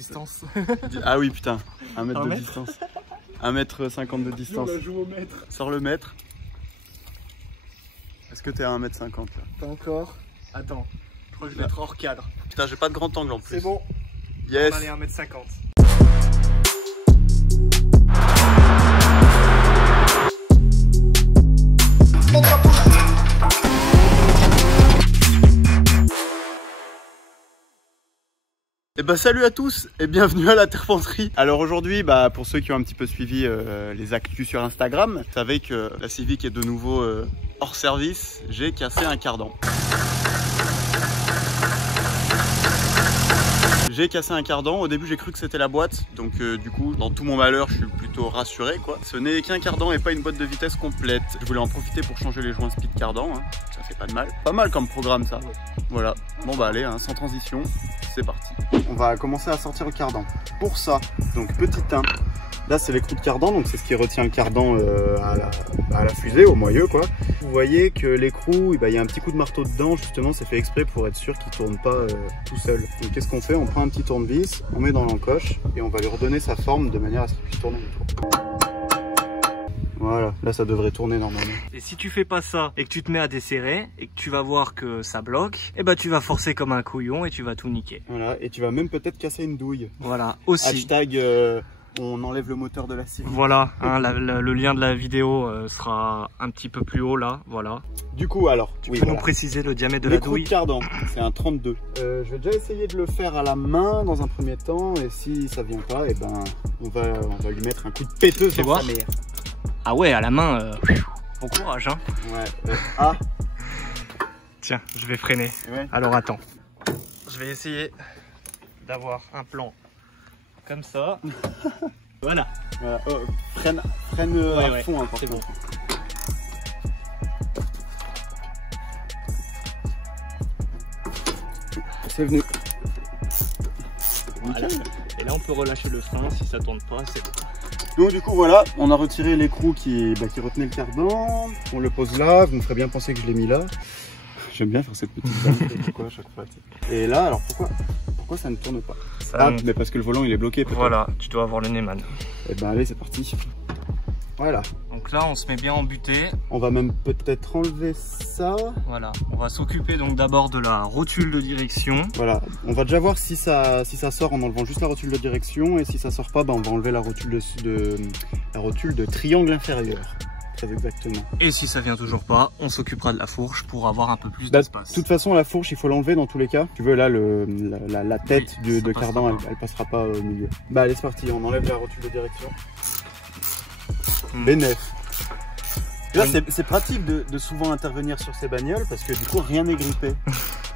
Distance. Ah oui, putain, 1 mètre Un de mètre distance. 1,50 m de distance. On la joue au mètre. Sors le mètre. Est-ce que t'es à 1,50 m là? Pas encore. Attends, je crois que je vais être hors cadre. Putain, j'ai pas de grand angle en plus. C'est bon. Yes. Allez, 1,50 m. Et bah salut à tous et bienvenue à la Terpenterie. Alors aujourd'hui, pour ceux qui ont un petit peu suivi les actus sur Instagram, vous savez que la Civic est de nouveau hors service. J'ai cassé un cardan. J'ai cassé un cardan, au début j'ai cru que c'était la boîte, donc du coup dans tout mon malheur je suis plutôt rassuré quoi. Ce n'est qu'un cardan et pas une boîte de vitesse complète. Je voulais en profiter pour changer les joints speed cardan, hein. Ça fait pas de mal. Pas mal comme programme ça. Voilà, bon bah allez, hein, sans transition, c'est parti. On va commencer à sortir le cardan. Pour ça, donc petit 1, là c'est l'écrou de cardan, donc c'est ce qui retient le cardan à la fusée, au moyeu quoi. Vous voyez que l'écrou, il y a un petit coup de marteau dedans, justement c'est fait exprès pour être sûr qu'il tourne pas tout seul. Donc qu'est-ce qu'on fait? On prend un petit tournevis, on met dans l'encoche et on va lui redonner sa forme de manière à ce qu'il puisse tourner autour. Voilà, là ça devrait tourner normalement. Et si tu fais pas ça et que tu te mets à desserrer et que tu vas voir que ça bloque, et bah tu vas forcer comme un couillon et tu vas tout niquer. Voilà, et tu vas même peut-être casser une douille. Voilà, aussi. Hashtag on enlève le moteur de la Civic. Voilà, hein, le lien de la vidéo sera un petit peu plus haut là, voilà. Du coup alors, Tu peux nous préciser le diamètre de la douille? Le cardan, c'est un 32. Je vais déjà essayer de le faire à la main dans un premier temps et si ça vient pas, et ben on va lui mettre un coup de péteux sur sa mère. Ah ouais, à la main, bon courage hein. Ouais, ah. Tiens, je vais freiner. Ouais. Alors attends, je vais essayer d'avoir un plan comme ça. Voilà. Voilà. Oh, freine à fond, hein, c'est bon. C'est venu. Voilà. Et là on peut relâcher le frein si ça tourne pas, c'est bon. Donc du coup voilà, on a retiré l'écrou qui retenait le cardan. On le pose là, vous me ferez bien penser que je l'ai mis là. J'aime bien faire cette petite danse à chaque fois. Et là, alors pourquoi ça ne tourne pas? Mais parce que le volant il est bloqué. Voilà, tu dois avoir le Neyman. Et ben allez, c'est parti. Voilà. Donc là on se met bien en butée. On va même peut-être enlever ça. Voilà, on va s'occuper donc d'abord de la rotule de direction. Voilà, on va déjà voir si ça sort en enlevant juste la rotule de direction, et si ça sort pas, on va enlever la rotule de triangle inférieur. Très exactement. Et si ça vient toujours pas, on s'occupera de la fourche pour avoir un peu plus d'espace. De toute façon la fourche il faut l'enlever dans tous les cas. Tu veux là la tête de cardan elle passera pas au milieu. Bah allez c'est parti, on enlève la rotule de direction. Bénef. Là c'est pratique de souvent intervenir sur ces bagnoles parce que du coup rien n'est grippé.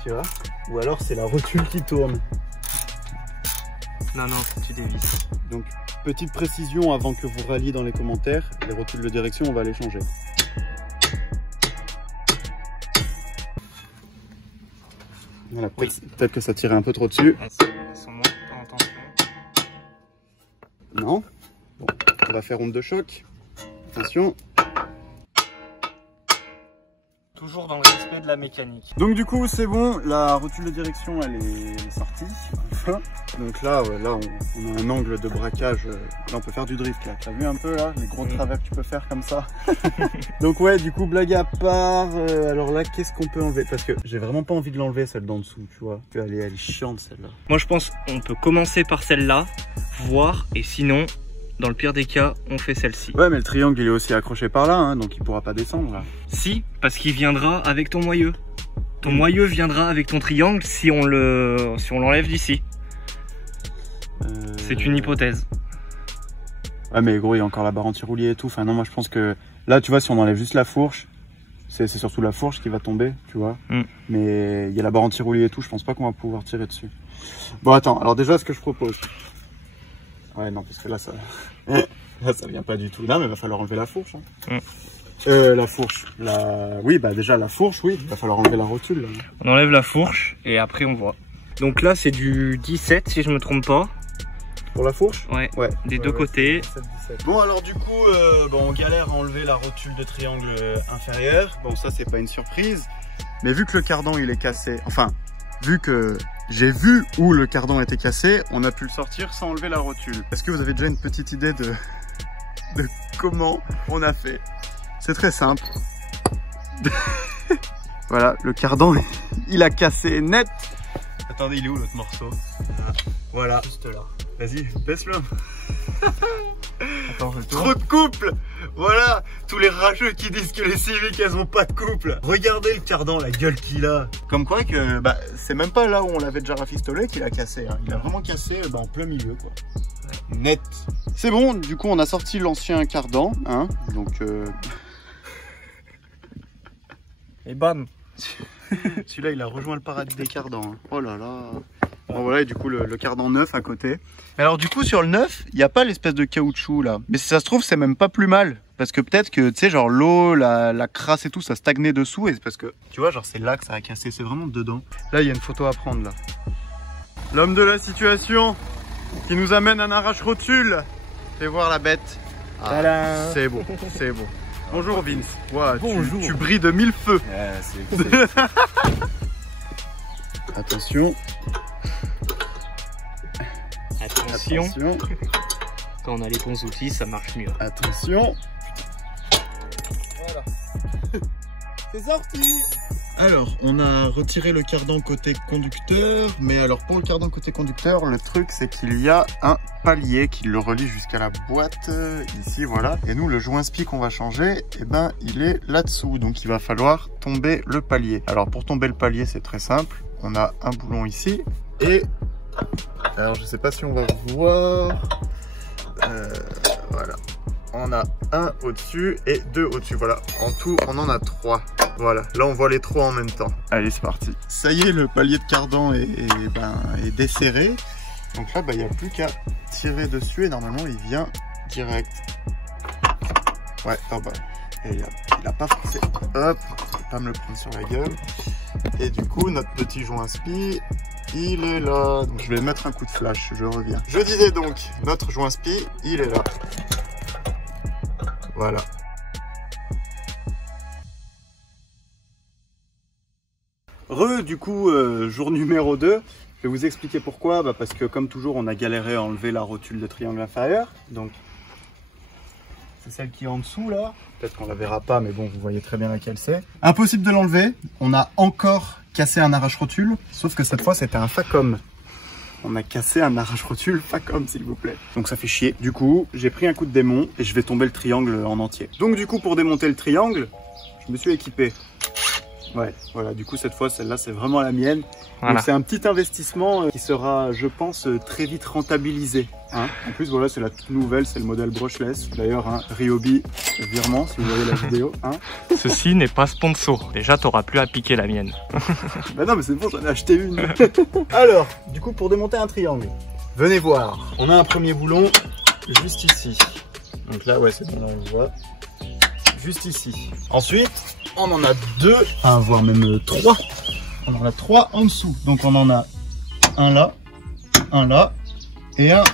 Tu vois? Ou alors c'est la rotule qui tourne. Non, tu dévisses. Donc petite précision avant que vous ralliez dans les commentaires, les rotules de direction on va les changer. Voilà, peut-être que ça tirait un peu trop dessus. Elles sont moins en tension. Non. Bon, on va faire onde de choc. Attention. Toujours dans le respect de la mécanique. Donc du coup c'est bon, la rotule de direction elle est sortie. Enfin. Donc là, là on a un angle de braquage. Là on peut faire du drift là. T'as vu un peu là les gros travers que tu peux faire comme ça. Donc ouais, du coup blague à part. Alors là qu'est-ce qu'on peut enlever? Parce que j'ai vraiment pas envie de l'enlever celle d'en dessous, tu vois. Elle est chiante celle-là. Moi je pense qu'on peut commencer par celle-là, voir, et sinon dans le pire des cas, on fait celle-ci. Ouais, mais le triangle il est aussi accroché par là, hein, donc il pourra pas descendre là. Si, parce qu'il viendra avec ton moyeu. Ton moyeu viendra avec ton triangle si on l'enlève d'ici. C'est une hypothèse. Ouais mais gros il y a encore la barre anti-roulier et tout. Enfin non, moi je pense que là tu vois si on enlève juste la fourche, c'est surtout la fourche qui va tomber, tu vois. Mais il y a la barre anti-roulier et tout, je pense pas qu'on va pouvoir tirer dessus. Bon attends, alors déjà ce que je propose. Ouais non parce que là ça vient pas du tout. Là mais il va falloir enlever la fourche. Hein. La fourche. Oui bah déjà la fourche, oui, il va falloir enlever la rotule. Là. On enlève la fourche et après on voit. Donc là c'est du 17 si je me trompe pas. Pour la fourche? Ouais, des deux côtés. 17. Bon alors du coup on galère à enlever la rotule de triangle inférieur. Bon ça c'est pas une surprise. Mais vu que le cardan il est cassé, enfin vu que j'ai vu où le cardan était cassé, on a pu le sortir sans enlever la rotule. Est-ce que vous avez déjà une petite idée de comment on a fait? C'est très simple. Voilà, le cardan, il a cassé net. Attendez, il est où l'autre morceau? Voilà. Juste là. Vas-y, baisse-le. Attends, trop de couple. Voilà, tous les rageux qui disent que les Civic elles ont pas de couple. Regardez le cardan, la gueule qu'il a. Comme quoi que bah, c'est même pas là où on l'avait déjà rafistolé qu'il a cassé. Hein. Il a vraiment cassé bah, en plein milieu quoi. Net. C'est bon, du coup on a sorti l'ancien cardan. Hein, donc et bam. Celui-là il a rejoint le paradis des cardans. Hein. Oh là là. Bon voilà, et du coup le cardan neuf à côté. Alors du coup sur le neuf, il n'y a pas l'espèce de caoutchouc là. Mais si ça se trouve c'est même pas plus mal. Parce que peut-être que tu sais genre l'eau, la crasse et tout, ça stagnait dessous. Et c'est parce que tu vois genre c'est là que ça a cassé, c'est vraiment dedans. Là il y a une photo à prendre là. L'homme de la situation qui nous amène un arrache-rotule. Fais voir la bête. Ah, c'est beau, c'est beau. Bonjour Vince. Wow, bonjour. Tu brilles de mille feux. Attention. Attention. Quand on a les bons outils, ça marche mieux. Attention. Voilà. C'est sorti. Alors, on a retiré le cardan côté conducteur, mais alors pour le cardan côté conducteur, le truc c'est qu'il y a un palier qui le relie jusqu'à la boîte, ici, voilà. Et nous, le joint spi qu'on va changer, eh ben, il est là-dessous, donc il va falloir tomber le palier. Alors pour tomber le palier, c'est très simple. On a un boulon ici, et alors je sais pas si on va voir, voilà. On a un au-dessus et deux au-dessus, voilà. En tout, on en a trois. Voilà, là on voit les trois en même temps. Allez, c'est parti. Ça y est, le palier de cardan est desserré. Donc là, il n'y a plus qu'à tirer dessus et normalement il vient direct. Ouais, oh bah, il a pas forcé. Hop, je vais pas me le prendre sur la gueule. Et du coup, notre petit joint spi, il est là. Donc je vais mettre un coup de flash, je reviens. Je disais donc, notre joint spi, il est là. Voilà. Du coup, jour numéro 2. Je vais vous expliquer pourquoi. Parce que comme toujours, on a galéré à enlever la rotule de triangle inférieur. Donc, c'est celle qui est en dessous là. Peut-être qu'on la verra pas, mais bon, vous voyez très bien laquelle c'est. Impossible de l'enlever. On a encore cassé un arrache-rotule. Sauf que cette fois, c'était un Facom. On a cassé un arrache-rotule Facom, s'il vous plaît. Donc ça fait chier. Du coup, j'ai pris un coup de démon et je vais tomber le triangle en entier. Donc du coup, pour démonter le triangle, je me suis équipé. Ouais, voilà, du coup cette fois celle-là c'est vraiment la mienne. Voilà. Donc c'est un petit investissement qui sera, je pense, très vite rentabilisé. Hein. En plus voilà, c'est la toute nouvelle, c'est le modèle brushless. D'ailleurs, hein, Ryobi, virement si vous voyez la vidéo. Hein. Ceci n'est pas sponsor. Déjà t'auras plus à piquer la mienne. Bah non mais c'est bon, j'en ai acheté une. Alors, du coup pour démonter un triangle, venez voir. On a un premier boulon juste ici. Donc là ouais c'est bon, là on le voit. Juste ici. Ensuite, on en a deux, enfin, voire même trois. On en a trois en dessous. Donc on en a un là et un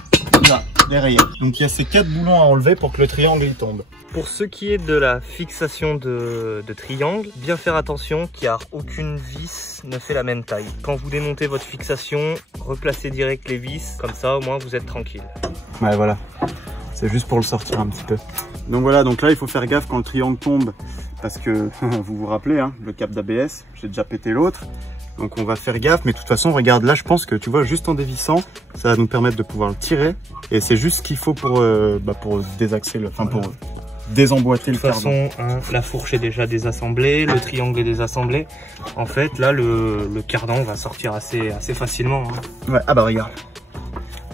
là, derrière. Donc il y a ces quatre boulons à enlever pour que le triangle il tombe. Pour ce qui est de la fixation de triangle, bien faire attention car aucune vis ne fait la même taille. Quand vous démontez votre fixation, replacez direct les vis, comme ça au moins vous êtes tranquille. Ouais voilà, c'est juste pour le sortir un petit peu. Donc voilà, donc là il faut faire gaffe quand le triangle tombe parce que vous vous rappelez, hein, le cap d'ABS, j'ai déjà pété l'autre. Donc on va faire gaffe, mais de toute façon regarde là, je pense que tu vois juste en dévissant, ça va nous permettre de pouvoir le tirer. Et c'est juste ce qu'il faut pour désaxer, enfin pour désemboîter le cardan. De toute façon, hein, la fourche est déjà désassemblée, le triangle est désassemblé. En fait là le cardan va sortir assez facilement. Hein. Ouais, ah bah regarde.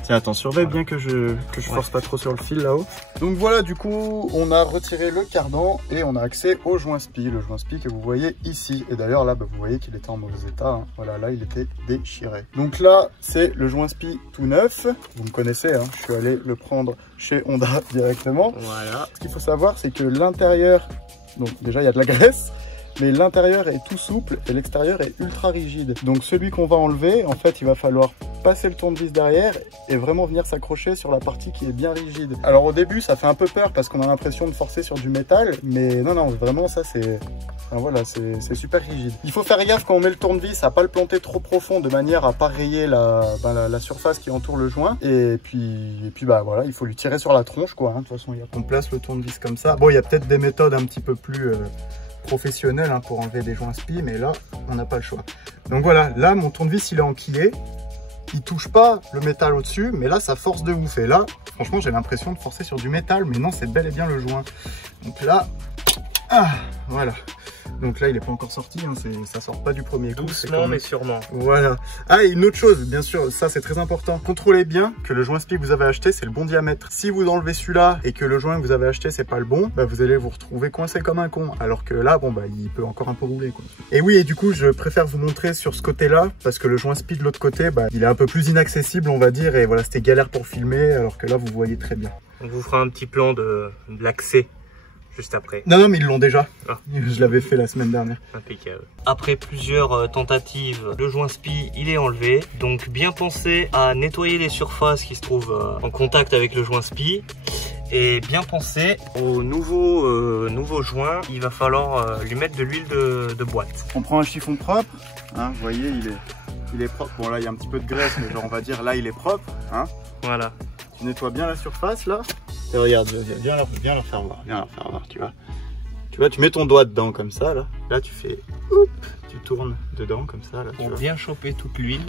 Tiens, attends, surveille bien que je force pas trop sur le fil là-haut. Donc voilà, du coup, on a retiré le cardan et on a accès au joint spi. Le joint spi que vous voyez ici. Et d'ailleurs, là, vous voyez qu'il était en mauvais état. Hein. Voilà, là, il était déchiré. Donc là, c'est le joint spi tout neuf. Vous me connaissez, hein. Je suis allé le prendre chez Honda directement. Voilà. Ce qu'il faut savoir, c'est que l'intérieur, donc déjà, il y a de la graisse. Mais l'intérieur est tout souple et l'extérieur est ultra rigide. Donc celui qu'on va enlever, en fait, il va falloir passer le tournevis derrière et vraiment venir s'accrocher sur la partie qui est bien rigide. Alors au début ça fait un peu peur parce qu'on a l'impression de forcer sur du métal, mais non, vraiment ça c'est... Enfin, voilà, c'est super rigide. Il faut faire gaffe quand on met le tournevis à pas le planter trop profond de manière à pas rayer la surface qui entoure le joint. Et puis bah voilà, il faut lui tirer sur la tronche quoi. Hein. De toute façon, on place le tournevis comme ça. Bon, il y a peut-être des méthodes un petit peu plus professionnelles hein, pour enlever des joints spi, mais là, on n'a pas le choix. Donc voilà, là mon tournevis il est enquillé. Il touche pas le métal au-dessus, mais là ça force de ouf. Et là, franchement, j'ai l'impression de forcer sur du métal, mais non, c'est bel et bien le joint. Donc là, voilà. Donc là, il n'est pas encore sorti, hein, ça sort pas du premier coup. Doucement, mais sûrement. Voilà. Ah, et une autre chose, bien sûr, ça c'est très important. Contrôlez bien que le joint spi que vous avez acheté, c'est le bon diamètre. Si vous enlevez celui-là et que le joint que vous avez acheté, c'est pas le bon, bah, vous allez vous retrouver coincé comme un con. Alors que là, bon, bah, il peut encore un peu rouler, quoi. Et oui, et du coup, je préfère vous montrer sur ce côté-là, parce que le joint spi de l'autre côté, bah, il est un peu plus inaccessible, on va dire. Et voilà, c'était galère pour filmer, alors que là, vous voyez très bien. On vous fera un petit plan de l'accès. Juste après. Non, mais ils l'ont déjà. Ah. Je l'avais fait la semaine dernière. Impeccable. Après plusieurs tentatives, le joint spi, il est enlevé. Donc bien penser à nettoyer les surfaces qui se trouvent en contact avec le joint spi. Et bien penser au nouveau joint, il va falloir lui mettre de l'huile de boîte. On prend un chiffon propre, hein, vous voyez, il est propre. Bon là, il y a un petit peu de graisse, mais genre on va dire là, il est propre. Hein. Voilà. Tu nettoies bien la surface là. Et regarde, viens leur faire voir, tu vois. Tu vois, tu mets ton doigt dedans comme ça, là. Là, tu fais, oup, tu tournes dedans comme ça, là. Pour bien choper toute l'huile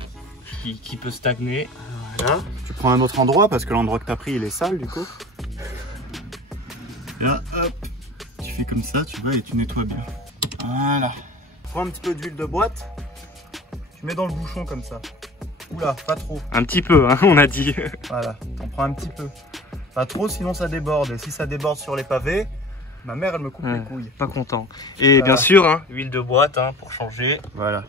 qui peut stagner. Voilà. Tu prends un autre endroit parce que l'endroit que tu as pris, il est sale, du coup. Là, hop, tu fais comme ça, tu vois, et tu nettoies bien. Voilà. Prends un petit peu d'huile de boîte, tu mets dans le bouchon comme ça. Oula, pas trop. Un petit peu, hein, on a dit. Voilà, on prend un petit peu. Pas trop, sinon ça déborde. Et si ça déborde sur les pavés, ma mère, elle me coupe les couilles. Pas content. Et bien sûr, hein, huile de boîte hein, pour changer. Voilà.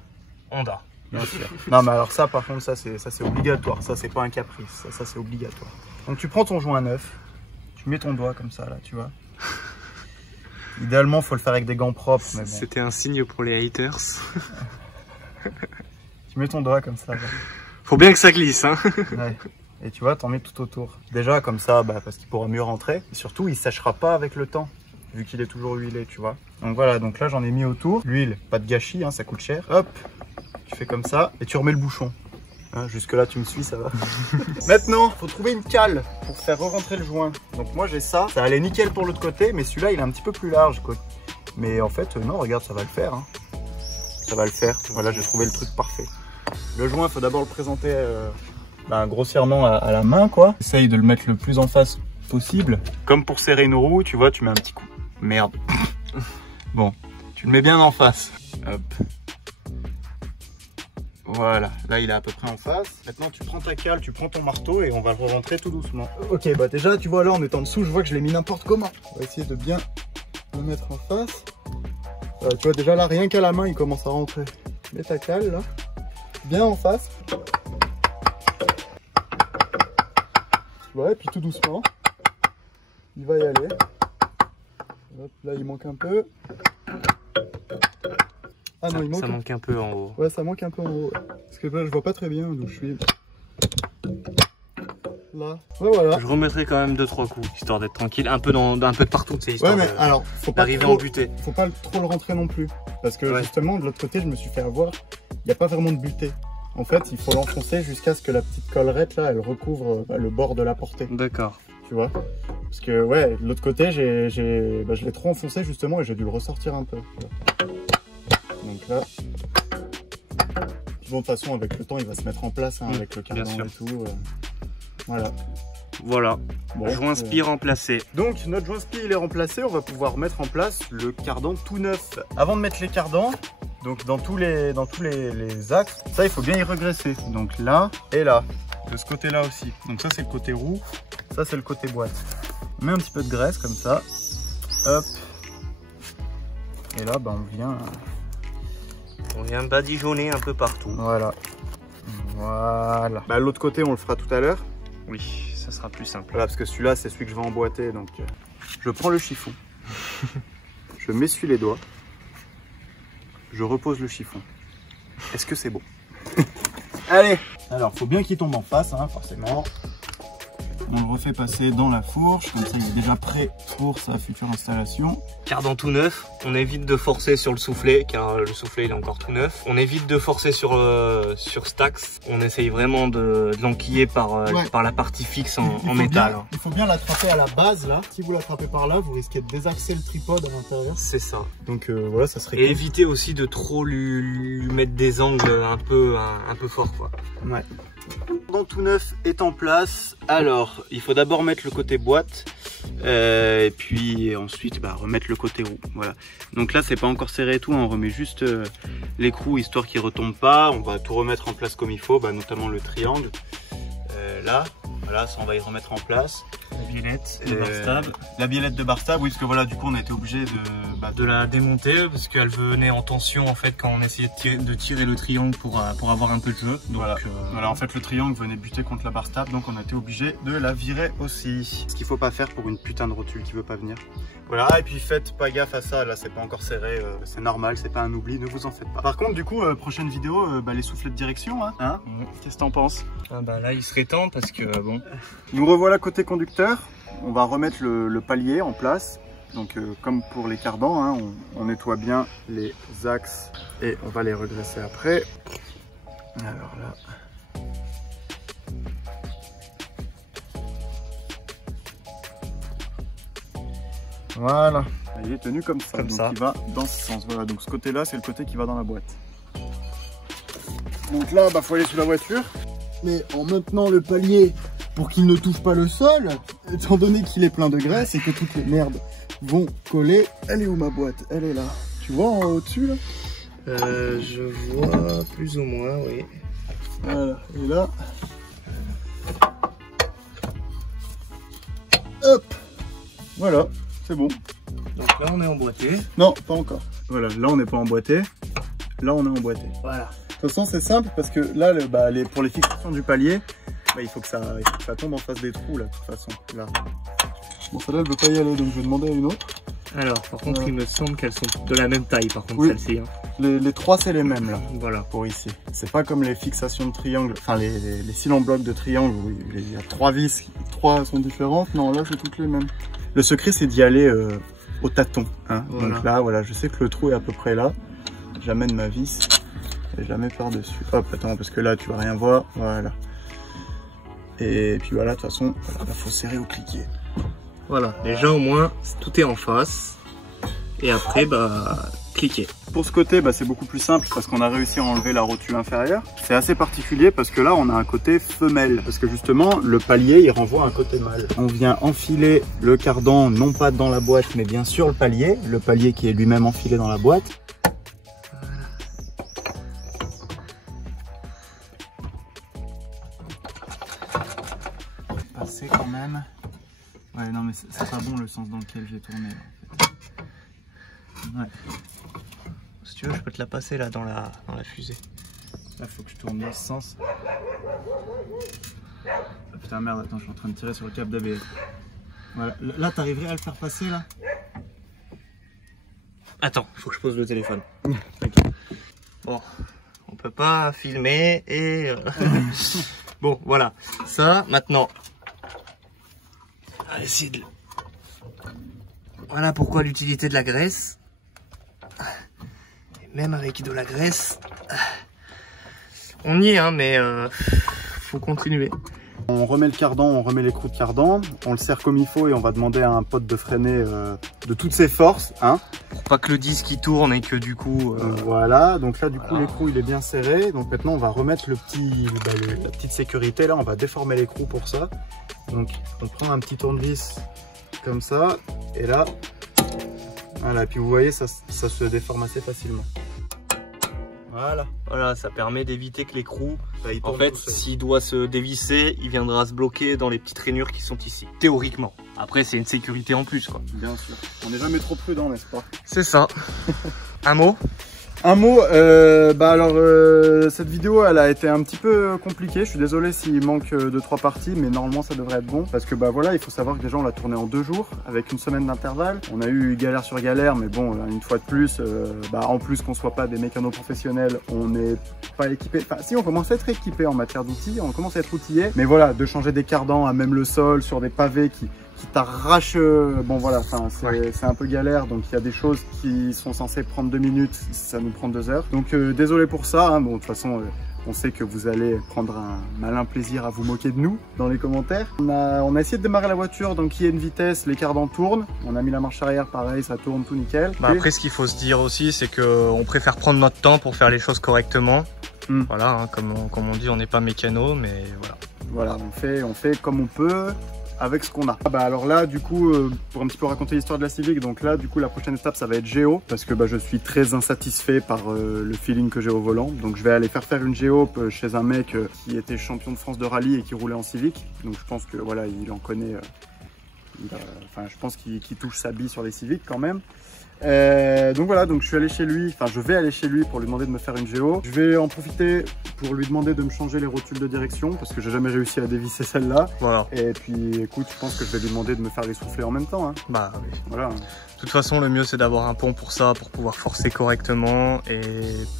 Honda. Bien sûr. Non, mais alors ça, par contre, ça c'est obligatoire. Ça, c'est pas un caprice. Ça c'est obligatoire. Donc tu prends ton joint neuf, tu mets ton doigt comme ça, là, tu vois. Idéalement, faut le faire avec des gants propres. Bon. C'était un signe pour les haters. Tu mets ton doigt comme ça. Là. Faut bien que ça glisse, hein. Ouais. Et tu vois, t'en mets tout autour. Déjà comme ça, bah, parce qu'il pourra mieux rentrer. Et surtout, il sèchera pas avec le temps, vu qu'il est toujours huilé, tu vois. Donc voilà, donc là j'en ai mis autour. L'huile, pas de gâchis, hein, ça coûte cher. Hop, tu fais comme ça et tu remets le bouchon. Hein, jusque là tu me suis, ça va. Maintenant, faut trouver une cale pour faire re-rentrer le joint. Donc moi j'ai ça, ça allait nickel pour l'autre côté, mais celui-là il est un petit peu plus large, quoi. Mais en fait, non, regarde, ça va le faire. Hein. Ça va le faire. Voilà, j'ai trouvé le truc parfait. Le joint, faut d'abord le présenter grossièrement à la main, quoi. Essaye de le mettre le plus en face possible. Comme pour serrer une roue, tu vois, tu mets un petit coup. Merde. Bon, tu le mets bien en face. Hop. Voilà, là il est à peu près en face. Maintenant tu prends ta cale, tu prends ton marteau et on va le rentrer tout doucement. Ok, bah déjà tu vois là en étant dessous, je vois que je l'ai mis n'importe comment. On va essayer de bien le mettre en face. Tu vois déjà là, rien qu'à la main il commence à rentrer. Mets ta cale là, bien en face. Ouais, puis tout doucement, il va y aller. Hop, là il manque un peu. Ah non, il manque. Ça manque un peu en haut. Ouais, ça manque un peu en haut. Parce que là, je vois pas très bien d'où je suis. Là. Ouais, voilà. Je remettrai quand même 2-3 coups, histoire d'être tranquille. Un peu de partout, tu sais, histoire ouais, mais alors, faut pas d'arriver en butée. Faut pas trop le rentrer non plus. Parce que justement, de l'autre côté, je me suis fait avoir. Il n'y a pas vraiment de butée. En fait, il faut l'enfoncer jusqu'à ce que la petite collerette, là, elle recouvre le bord de la portée. D'accord. Tu vois? Parce que, ouais, de l'autre côté, je l'ai trop enfoncé, justement, et j'ai dû le ressortir un peu. Voilà. Donc là, bon, de toute façon avec le temps il va se mettre en place hein, avec le cardan et tout. Voilà. Voilà, bon, joint spi remplacé. Donc notre joint spi il est remplacé, on va pouvoir mettre en place le cardan tout neuf. Avant de mettre les cardans, donc dans tous les axes, ça il faut bien y regresser. Donc là et là, de ce côté là aussi. Donc ça c'est le côté roue, ça c'est le côté boîte. On met un petit peu de graisse comme ça, hop. Et là bah, on vient badigeonner un peu partout. Voilà. Voilà. Bah, l'autre côté, on le fera tout à l'heure. Oui, ça sera plus simple. Voilà, parce que celui-là, c'est celui que je vais emboîter. Donc, je prends le chiffon. Je m'essuie les doigts. Je repose le chiffon. Est-ce que c'est bon? Allez, Alors, faut bien qu'il tombe en face, hein, forcément. On le refait passer dans la fourche, comme ça il est déjà prêt pour sa future installation. Cardan tout neuf, on évite de forcer sur le soufflet car le soufflet il est encore tout neuf. On évite de forcer sur Stax, on essaye vraiment de l'enquiller par la partie fixe en métal. Il faut bien l'attraper à la base là, si vous l'attrapez par là vous risquez de désaxer le tripode à l'intérieur. C'est ça. Donc voilà, ça serait... Et éviter aussi de trop lui mettre des angles un peu forts quoi. Ouais. Cardan tout neuf est en place. Alors, il faut d'abord mettre le côté boîte et puis ensuite remettre le côté roue. Voilà. Donc là, c'est pas encore serré et tout. On remet juste l'écrou histoire qu'il retombe pas. On va tout remettre en place comme il faut, notamment le triangle. Là, voilà, ça on va y remettre en place. La biellette de Barstab. La biellette de Barstab, oui, parce que voilà, du coup, on a été obligé de la démonter parce qu'elle venait en tension en fait quand on essayait de tirer le triangle pour avoir un peu de jeu. Donc, voilà, en fait, le triangle venait buter contre la Barstab, donc on a été obligé de la virer aussi. Ce qu'il faut pas faire pour une putain de rotule qui veut pas venir. Voilà, et puis faites pas gaffe à ça, là c'est pas encore serré, c'est normal, c'est pas un oubli, ne vous en faites pas. Par contre, du coup, prochaine vidéo, les soufflets de direction, hein, Qu'est-ce que t'en penses? Là, il serait temps parce que bon. Nous revoilà côté conducteur, on va remettre le palier en place. Donc comme pour les cardans, hein, on nettoie bien les axes et on va les redresser après. Alors là... Voilà, il est tenu comme ça, il va dans ce sens. Voilà, donc ce côté-là, c'est le côté qui va dans la boîte. Donc là, faut aller sous la voiture. Mais en maintenant le palier pour qu'il ne touche pas le sol, étant donné qu'il est plein de graisse et que toutes les merdes vont coller. Elle est où ma boîte? Elle est là. Tu vois en haut dessus là? Je vois plus ou moins, oui. Voilà, et là. Hop! Voilà. C'est bon. Donc là on est emboîté. Non, pas encore. Voilà, là on n'est pas emboîté. Là on est emboîté. Voilà. De toute façon c'est simple parce que là pour les fixations du palier, il faut que ça tombe en face des trous là de toute façon. Là. Bon celle-là elle veut pas y aller donc je vais demander à une autre. Alors par contre il me semble qu'elles sont de la même taille par contre celle-ci. Hein. Les trois c'est les mêmes là. Voilà. Pour ici. C'est pas comme les fixations de triangle, enfin les cils en bloc de triangle où il y a 3 vis, 3 sont différentes. Non là c'est toutes les mêmes. Le secret c'est d'y aller au tâton. Hein. Voilà. Donc là, voilà, je sais que le trou est à peu près là. J'amène ma vis et je la mets par-dessus. Hop, attends, parce que là tu vas rien voir. Voilà. Et puis voilà, de toute façon, il faut serrer ou cliquer. Voilà, déjà au moins, tout est en face. Et après, cliquer. Pour ce côté, c'est beaucoup plus simple parce qu'on a réussi à enlever la rotule inférieure. C'est assez particulier parce que là, on a un côté femelle. Parce que justement, le palier, il renvoie un côté mâle. On vient enfiler le cardan, non pas dans la boîte, mais bien sur le palier qui est lui-même enfilé dans la boîte. Passer quand même. Ouais, non, mais c'est pas bon le sens dans lequel j'ai tourné. En fait. Ouais. Si tu veux, je peux te la passer là dans la fusée. Là, faut que je tourne dans ce sens. Ah, putain, merde, attends, je suis en train de tirer sur le câble d'ABS. Voilà, là, t'arriverais à le faire passer là? Attends, faut que je pose le téléphone. Bon, on peut pas filmer et... Bon, voilà. Ça, maintenant... On va essayer de... Voilà pourquoi l'utilité de la graisse. Et même avec de la graisse, on y est, hein, mais faut continuer. On remet le cardan, on remet l'écrou de cardan, on le serre comme il faut et on va demander à un pote de freiner de toutes ses forces. Hein. Pour pas que le disque il tourne et que du coup... Voilà, donc là du coup l'écrou il est bien serré. Donc maintenant on va remettre la petite sécurité là, on va déformer l'écrou pour ça. Donc on prend un petit tournevis comme ça et là, voilà, et puis vous voyez ça se déforme assez facilement. Voilà, ça permet d'éviter que l'écrou, en fait, s'il doit se dévisser, il viendra se bloquer dans les petites rainures qui sont ici. Théoriquement. Après, c'est une sécurité en plus, quoi. Bien sûr. On n'est jamais trop prudent, n'est-ce pas? C'est ça. Un mot? Un mot, cette vidéo elle a été un petit peu compliquée, je suis désolé s'il manque 2-3 parties, mais normalement ça devrait être bon, parce que bah voilà, il faut savoir que déjà on l'a tourné en 2 jours, avec une semaine d'intervalle, on a eu galère sur galère, mais bon, une fois de plus, en plus qu'on soit pas des mécanos professionnels, on n'est pas équipé, enfin si on commence à être équipé en matière d'outils, on commence à être outillé, mais voilà, de changer des cardans à même le sol, sur des pavés qui t'arrache, bon voilà, c'est un peu galère, donc il y a des choses qui sont censées prendre 2 minutes, ça nous prend 2 heures. Donc désolé pour ça, hein. Bon de toute façon on sait que vous allez prendre un malin plaisir à vous moquer de nous dans les commentaires. On a essayé de démarrer la voiture, donc il y a une vitesse, les cardans tournent, on a mis la marche arrière, pareil, ça tourne tout nickel. Bah après ce qu'il faut se dire aussi, c'est qu'on préfère prendre notre temps pour faire les choses correctement. Voilà, hein, comme on dit, on n'est pas mécano, mais voilà. Voilà, on fait comme on peut, avec ce qu'on a. Alors là du coup pour un petit peu raconter l'histoire de la Civic, donc là du coup la prochaine étape ça va être géo, parce que je suis très insatisfait par le feeling que j'ai au volant, donc je vais aller faire une géo chez un mec qui était champion de France de rallye et qui roulait en Civic, donc je pense que voilà il en connaît, je pense qu'il touche sa bille sur les Civic quand même. Donc voilà, donc je vais aller chez lui pour lui demander de me faire une géo. Je vais en profiter pour lui demander de me changer les rotules de direction, parce que j'ai jamais réussi à dévisser celle-là. Voilà. Et puis écoute, je pense que je vais lui demander de me faire les souffler en même temps, hein. Bah oui. Voilà. De toute façon, le mieux c'est d'avoir un pont pour ça, pour pouvoir forcer correctement et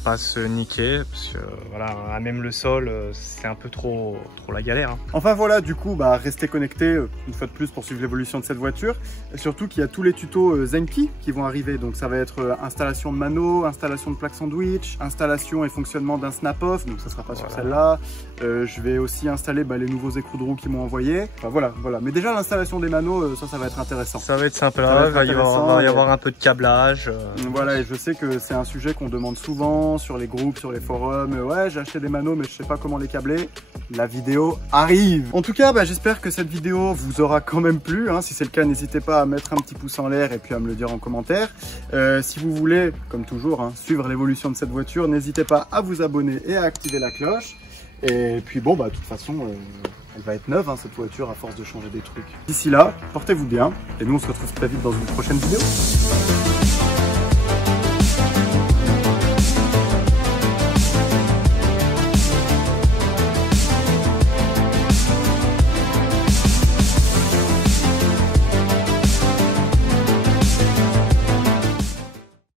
pas se niquer, parce que voilà, à même le sol, c'est un peu trop la galère, hein. Enfin voilà, du coup, restez connectés une fois de plus pour suivre l'évolution de cette voiture. Et surtout qu'il y a tous les tutos Zenki qui vont arriver, donc ça va être installation de mano, installation de plaque sandwich, installation et fonctionnement d'un snap-off, donc ça sera pas sur celle-là. Je vais aussi installer les nouveaux écrous de roue qu'ils m'ont envoyés. Enfin voilà. Mais déjà l'installation des manos, ça va être intéressant. Ça va être sympa, il va y avoir un peu de câblage. Voilà, et je sais que c'est un sujet qu'on demande souvent sur les groupes, sur les forums. Ouais, j'ai acheté des manos mais je sais pas comment les câbler. La vidéo arrive. En tout cas, j'espère que cette vidéo vous aura quand même plu, hein. Si c'est le cas, n'hésitez pas à mettre un petit pouce en l'air et puis à me le dire en commentaire. Si vous voulez, comme toujours, hein, suivre l'évolution de cette voiture, n'hésitez pas à vous abonner et à activer la cloche. Et puis bon, de toute façon, elle va être neuve, hein, cette voiture, à force de changer des trucs. D'ici là, portez-vous bien, et nous on se retrouve très vite dans une prochaine vidéo.